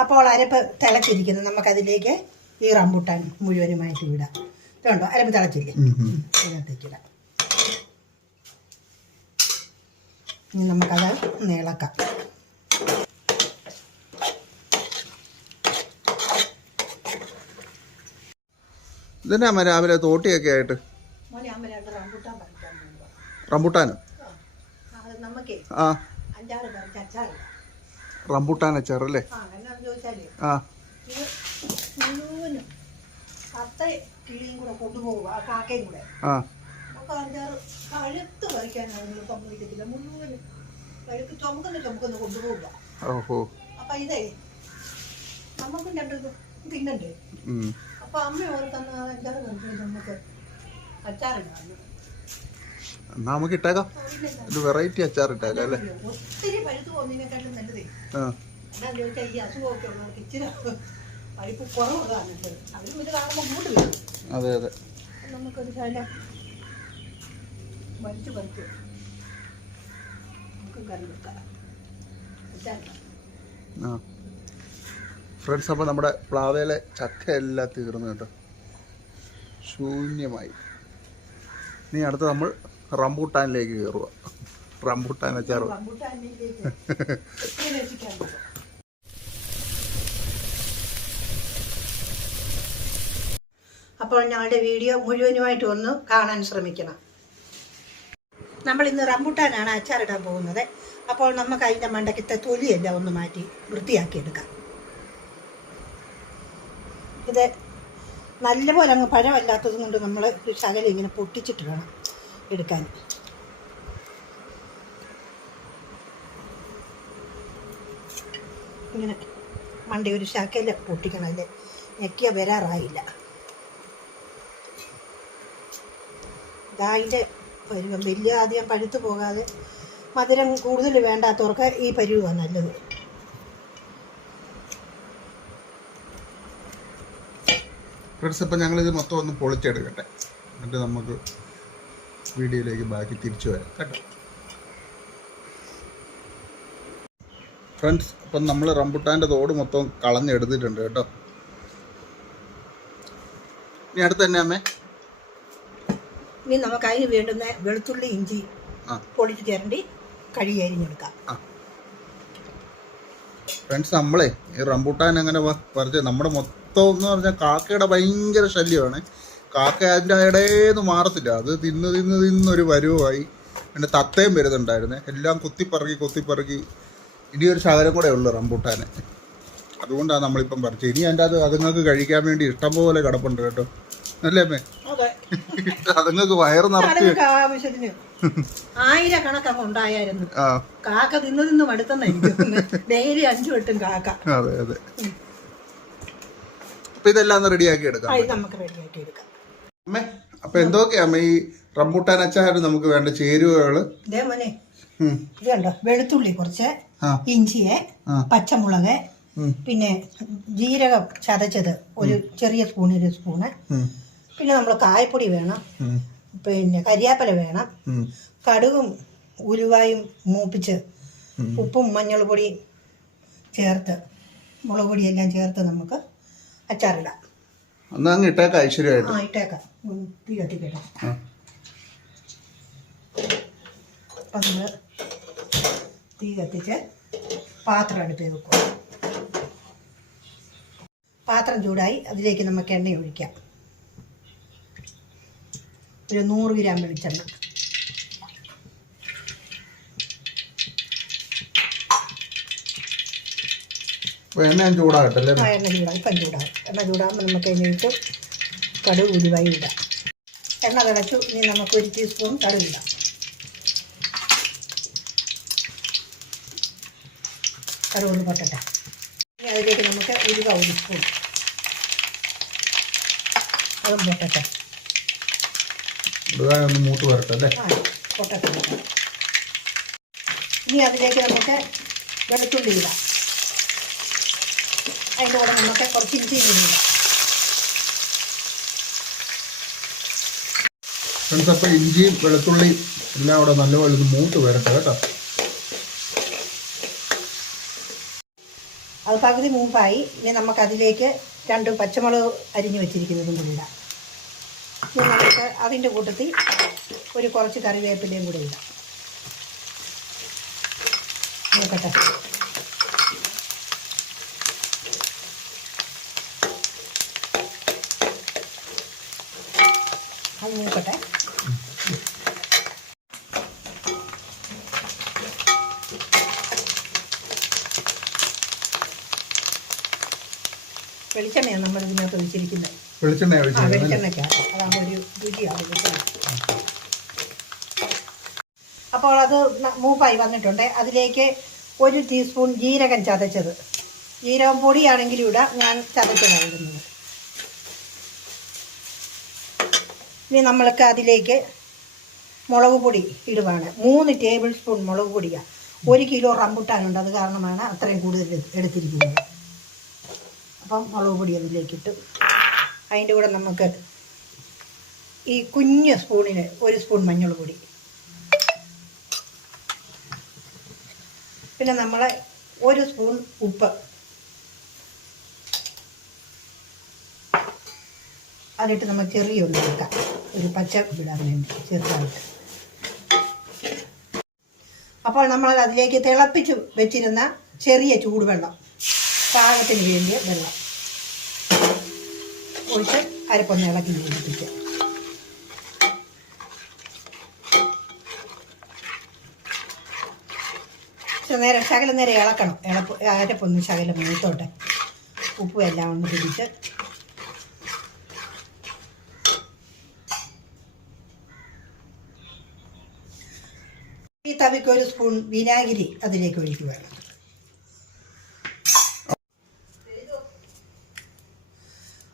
അപ്പോൾ അരപ്പ് തിളച്ചിരിക്കുന്നു. നമുക്കതിലേക്ക് ഈ റംബൂട്ടാൻ മുഴുവനുമായിട്ട് ഇടാം. ഇതുണ്ടോ, അരപ്പ് തിളച്ചില്ലേ, ഇതിനകത്തേക്ക് ഇടാം. ഇനി നമുക്കത് ഒന്ന് ഇളക്കാം. ഇതന്നെ അമ്മ രാവിലെ തോട്ടിയൊക്കെ ആയിട്ട് റംബൂട്ടാനോ? ആ റംബൂട്ടാൻ അച്ചാറല്ലേ? ആ ആ ഓഹോ. അപ്പൊ ഇതേ നമുക്കും രണ്ടു തിന്നണ്ടേ? അപ്പൊ അമ്മ ഓർ തന്ന അച്ചാറ് നമുക്ക് അച്ചാറിടാം. എന്നാ നമുക്ക് ഇട്ടേക്കാം, ഒരു വെറൈറ്റി അച്ചാർ ഇട്ടേക്കാം അല്ലേ? ഒത്തിരി പഴുത്ത് പോകുന്നതിനെക്കാളും നല്ലതേ എന്താന്ന് ചോദിച്ചാൽ ഈ അസുഖമൊക്കെ ഉള്ളവർക്ക് ഇച്ചിരി പഴുപ്പ് കുറവാണ്. അവരും ഇത് കാണുമ്പോൾ മൂട്ട് വരും. അതെ അതെ. നമുക്കൊരു ശകലം വലിച്ചു പറിച്ചു നമുക്ക് കറി വെക്കാം. ഫ്രണ്ട്സ്, അപ്പോൾ നമ്മുടെ പ്ലാവയിലെ ചക്ക എല്ലാം തീർന്നു കേട്ടോ, ശൂന്യമായി. ഇനി അടുത്ത് നമ്മൾ റംബൂട്ടാനിലേക്ക് കയറുക. റംബൂട്ടാൻ അച്ചാർ. അപ്പോൾ ഞങ്ങളുടെ വീഡിയോ മുഴുവനുമായിട്ട് ഒന്ന് കാണാൻ ശ്രമിക്കണം. നമ്മൾ ഇന്ന് റംബൂട്ടാനാണ് അച്ചാറിടാൻ പോകുന്നത്. അപ്പോൾ നമുക്ക് അതിൻ്റെ മണ്ടക്കത്തെ തൊലിയെല്ലാം ഒന്ന് മാറ്റി വൃത്തിയാക്കി എടുക്കാം. ഇത് നല്ലപോലെ അങ്ങ് പഴമല്ലാത്തത് കൊണ്ട് നമ്മൾ ശകലം ഇങ്ങനെ പൊട്ടിച്ചിട്ട് വേണം എടുക്കാൻ. ഇങ്ങനെ മണ്ട ഒരു ശകല പൊട്ടിക്കണം, അല്ലേ ഞെക്കിയ വരാറായില്ല. അതിൻ്റെ പരുവം വലിയ ആദ്യം പഴുത്തു പോകാതെ മധുരം കൂടുതൽ വേണ്ടാത്തവർക്ക് ഈ പരുവമാണ് നല്ലത്. ഫ്രണ്ട്സ്, ഇപ്പം ഞങ്ങളിത് മൊത്തം ഒന്ന് പൊളിച്ചെടുക്കട്ടെ, എന്നിട്ട് നമുക്ക് വീഡിയോയിലേക്ക് ബാക്കി തിരിച്ചു വരാം കേട്ടോ. ഫ്രണ്ട്സ്, അപ്പം നമ്മൾ റംബൂട്ടാൻ്റെ തോട് മൊത്തം കളഞ്ഞെടുത്തിട്ടുണ്ട് കേട്ടോ. ഇനി അടുത്ത് തന്നെ അമ്മേ ഇനി നമുക്ക് അതിന് വേണ്ടുന്ന വെളുത്തുള്ളി ഇഞ്ചി പൊളിച്ച് ചേരണ്ടി കഴുകി അരിഞ്ഞെടുക്കാം. ഫ്രണ്ട്സ്, നമ്മളെ ഈ റംബൂട്ടാൻ അങ്ങനെ പറിച്ച് നമ്മുടെ മൊത്തം എന്ന് പറഞ്ഞാൽ കാക്കയുടെ ഭയങ്കര ശല്യമാണ്. കാക്ക അതിൻ്റെ ഇടയിന്ന് മാറത്തില്ല, അത് തിന്ന് തിന്ന് തിന്നൊരു പരുവമായി. പിന്നെ തത്തയും വരുന്നുണ്ടായിരുന്നേ, എല്ലാം കൊത്തിപ്പറക്കി ഇനി ഒരു ശകലം കൂടെ ഉള്ളു റംബൂട്ടാന്. അതുകൊണ്ടാണ് നമ്മളിപ്പം പറിച്ചത്. ഇനി അതിൻ്റെ അത് അതുങ്ങൾക്ക് കഴിക്കാൻ വേണ്ടി ഇഷ്ടംപോലെ കിടപ്പുണ്ട് കേട്ടോ, അല്ലേ അമ്മേ? അതുങ്ങൾക്ക് വയറ് നിറച്ച് ആവശ്യത്തിന് ആയിരക്കണക്കങ്ങ് ഉണ്ടായിരുന്നു. കാക്ക തിന്ന് മടുത്തെന്നായിരിക്കും. ഡെയിലി 5 വെട്ടും കാക്ക. അതെ അതെ. അപ്പൊ ഇതെല്ലാം റെഡിയാക്കി എടുക്കാം. നമുക്ക് റെഡിയാക്കി എടുക്കാം. അമ്മേ, അപ്പൊ എന്തൊക്കെയാ അമ്മ ഈ റംബൂട്ടാൻ അച്ചാർ നമുക്ക് വേണ്ട ചേരുവകള്? ഇതേ മോനെ, ഇത് കണ്ടോ, വെളുത്തുള്ളി കുറച്ച്, ഇഞ്ചിയെ, പച്ചമുളക്, പിന്നെ ജീരകം ചതച്ചത് ഒരു ചെറിയ സ്പൂണ്, 1 സ്പൂണ്, പിന്നെ നമ്മൾ കായപ്പൊടി വേണം, പിന്നെ കരിയാപ്പല വേണം, കടുകും ഉലുവായും മൂപ്പിച്ച് ഉപ്പും മഞ്ഞൾ പൊടിയും ചേർത്ത് മുളക് പൊടിയെല്ലാം ചേർത്ത് നമുക്ക് അച്ചാറിടാം. ഇട്ടേക്കാം ഐശ്വര്യമായിട്ട്. ഇട്ടേക്കാം. തീ കത്തിക്കട്ടെ. അപ്പം നമ്മൾ തീ കത്തിച്ച് പാത്രം അടുപ്പിൽ വെക്കുക. പാത്രം ചൂടായി അതിലേക്ക് നമുക്ക് എണ്ണ ഒഴിക്കാം. ഒരു 100 ഗ്രാം വെളിച്ചെണ്ണ. എണ്ണ ചൂടാകട്ടല്ലേ? എണ്ണ ചൂടാകും, ഇപ്പം ചൂടാകും. എണ്ണ ചൂടാകുമ്പോൾ നമുക്ക് അതിനിട്ട് കടുക് ഉലുവായി ഇടാം. എണ്ണ തിളച്ചു. ഇനി നമുക്ക് 1 ടീസ്പൂൺ കടുക് ഇടാം. കടുക് പൊട്ടട്ടെ. ഇനി അതിലേക്ക് നമുക്ക് ഉലുവ 1 സ്പൂൺ, അതും പൊട്ടട്ടെ. ഒന്ന് മൂത്ത് വരട്ടെ അല്ലേ? പൊട്ടട്ടെ. ഇനി അതിലേക്ക് നമുക്ക് വെളുത്തുള്ളി ഇടാം. അതിൻ്റെ കൂടെ നമുക്ക് കുറച്ച് ഇഞ്ചി ഇടാം. ഫ്രണ്ട്സ്, അപ്പോൾ ഇഞ്ചിയും വെളുത്തുള്ളിയും എല്ലാം കൂടെ നല്ലപോലെ മൂത്ത് വരട്ടെ കേട്ടോ. അത് പകുതി മൂപ്പായി. ഇനി നമുക്കതിലേക്ക് 2 പച്ചമുളക് അരിഞ്ഞ് വെച്ചിരിക്കുന്നതും കൂടി ഇടാം. ഇനി നമുക്ക് അതിൻ്റെ കൂട്ടത്തിൽ കുറച്ച് കറിവേപ്പിലയും കൂടെ ഇടാം. നോക്കട്ടെ. അത് നോക്കട്ടെ. വെളിച്ചെണ്ണയാണ് നമ്മൾ ഇതിനകത്ത് ഒഴിച്ചിരിക്കുന്നത്. വെളിച്ചെണ്ണയ്ക്കാണ്, അതാകുമ്പോൾ ഒരു രുചിയാണ്. അപ്പോൾ അത് മൂപ്പായി വന്നിട്ടുണ്ട്. അതിലേക്ക് 1 ടീസ്പൂൺ ജീരകം ചതച്ചത്. ജീരകം പൊടിയാണെങ്കിലും ഇടാം, ഞാൻ ചതച്ചതാണ് ഇടുന്നത്. ഇനി നമ്മൾക്ക് അതിലേക്ക് മുളക് പൊടി ഇടുവാണ്. 3 ടേബിൾ സ്പൂൺ മുളക് പൊടിയാണ്. 1 കിലോ റംബുട്ടാനുണ്ട്, അത് കാരണമാണ് അത്രയും കൂടുതൽ എടുത്തിരിക്കുന്നത്. അപ്പം മുളക് പൊടി അതിലേക്കിട്ട് അതിൻ്റെ കൂടെ നമുക്ക് ഈ കുഞ്ഞ് സ്പൂണിന് 1 സ്പൂൺ മഞ്ഞൾ പൊടി, പിന്നെ നമ്മൾ 1 സ്പൂൺ ഉപ്പ്, അതിട്ട് നമ്മൾ ചെറിയൊന്ന് വെക്കാം, ഒരു പച്ച വിടാൻ വേണ്ടി ചെറുതായിട്ട്. അപ്പോൾ നമ്മൾ അതിലേക്ക് തിളപ്പിച്ച് വെച്ചിരുന്ന ചെറിയ ചൂടുവെള്ളം, പാകത്തിന് വേണ്ടിയ വെള്ളം ഒഴിച്ച് അരപ്പൊന്ന് ഇളക്കി യോജിപ്പിക്കുക. ശകലം നേരം ഇളക്കണം. അരപ്പൊന്ന് ശകലം മൂത്തോട്ടെ. ഉപ്പും എല്ലാം ഒന്ന് പിടിച്ച് ഈ തവിക്ക് 1 സ്പൂൺ വിനാഗിരി അതിലേക്ക് ഒഴിക്കുക.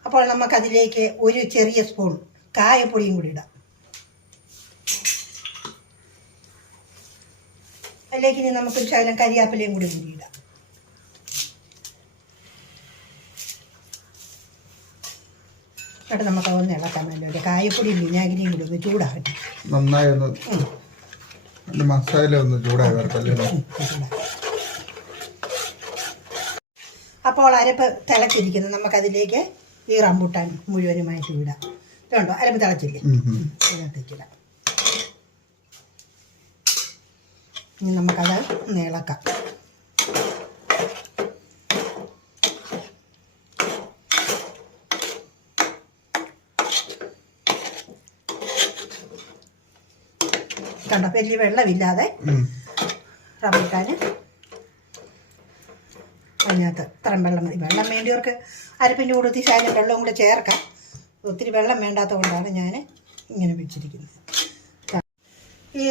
അപ്പോൾ നമുക്കതിലേക്ക് 1 ചെറിയ സ്പൂൺ കായപ്പൊടിയും കൂടി ഇടാം. അതിലേക്ക് ഇനി നമുക്ക് ശകലം കരിയാപ്പിലയും കൂടി ഇടാം. എന്നിട്ട് നമുക്ക് ഒന്ന് ഇളക്കാൻ വേണ്ടി കായപ്പൊടിയും വിനാഗിരിയും കൂടി ഒന്ന് ചൂടാകട്ടെ. നന്നായി ഒന്ന് മസാല ഒന്ന് ചൂടായി വരട്ടല്ലേ. അപ്പോൾ അരപ്പ് തിളച്ചിരിക്കുന്നത് നമുക്കതിലേക്ക് ഈ റംബുട്ടാൻ മുഴുവനുമായിട്ട് ഇടാം. ഇതുണ്ടോ, അരപ്പ് തിളച്ചില്ലേ, ഇതിനകത്തേക്കിടാം. ഇനി നമുക്കത് ഒന്ന് ഇളക്കാം. കണ്ടോ, വലിയ വെള്ളമില്ലാതെ റംബുട്ടാന് അതിനകത്ത് ഇത്രയും വെള്ളം മതി. വെള്ളം വേണ്ടിയവർക്ക് അരപ്പിൻ്റെ കൂടെ ശകലം വെള്ളവും കൂടെ ചേർക്കാം. ഒത്തിരി വെള്ളം വേണ്ടാത്ത കൊണ്ടാണ് ഞാൻ ഇങ്ങനെ വെച്ചിരിക്കുന്നത്. ഈ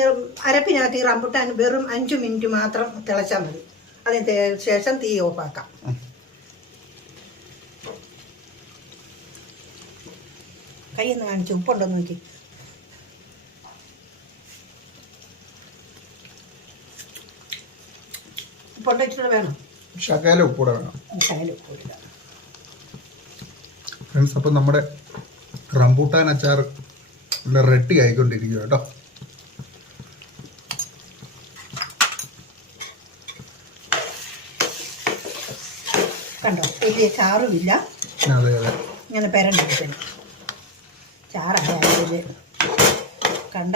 അരപ്പിനകത്ത് ഈ റംബുട്ടാൻ വെറും 5 മിനിറ്റ് മാത്രം തിളച്ചാൽ മതി. അതിന് ശേഷം തീ ഓഫാക്കാം. കൈയൊന്ന് കാണിച്ച് ഉപ്പുണ്ടോ നോക്കി. ഉപ്പുണ്ടോ ഇച്ചിരി വേണം, ശകലം ഉപ്പൂടെ വേണം. ശകലം ഉപ്പ് ഇടാം. ഫ്രണ്ട്സ്, അപ്പം നമ്മുടെ റംബൂട്ടാൻ അച്ചാർ റെഡി ആയിക്കൊണ്ടിരിക്കുക കേട്ടോ. കണ്ടോ, വലിയ ചാറുമില്ല. അതെ അതെ, ഇങ്ങനെ പെരണ്ടെടുത്തിന് ചാറായാലും കണ്ട.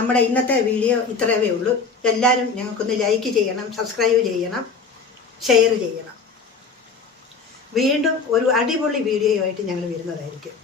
നമ്മുടെ ഇന്നത്തെ വീഡിയോ ഇത്രയേ ഉള്ളൂ. എല്ലാവരും ഞങ്ങൾക്കൊന്ന് ലൈക്ക് ചെയ്യണം, സബ്സ്ക്രൈബ് ചെയ്യണം, ഷെയർ ചെയ്യണം. വീണ്ടും ഒരു അടിപൊളി വീഡിയോയുമായിട്ട് ഞങ്ങൾ വരുന്നതായിരിക്കും.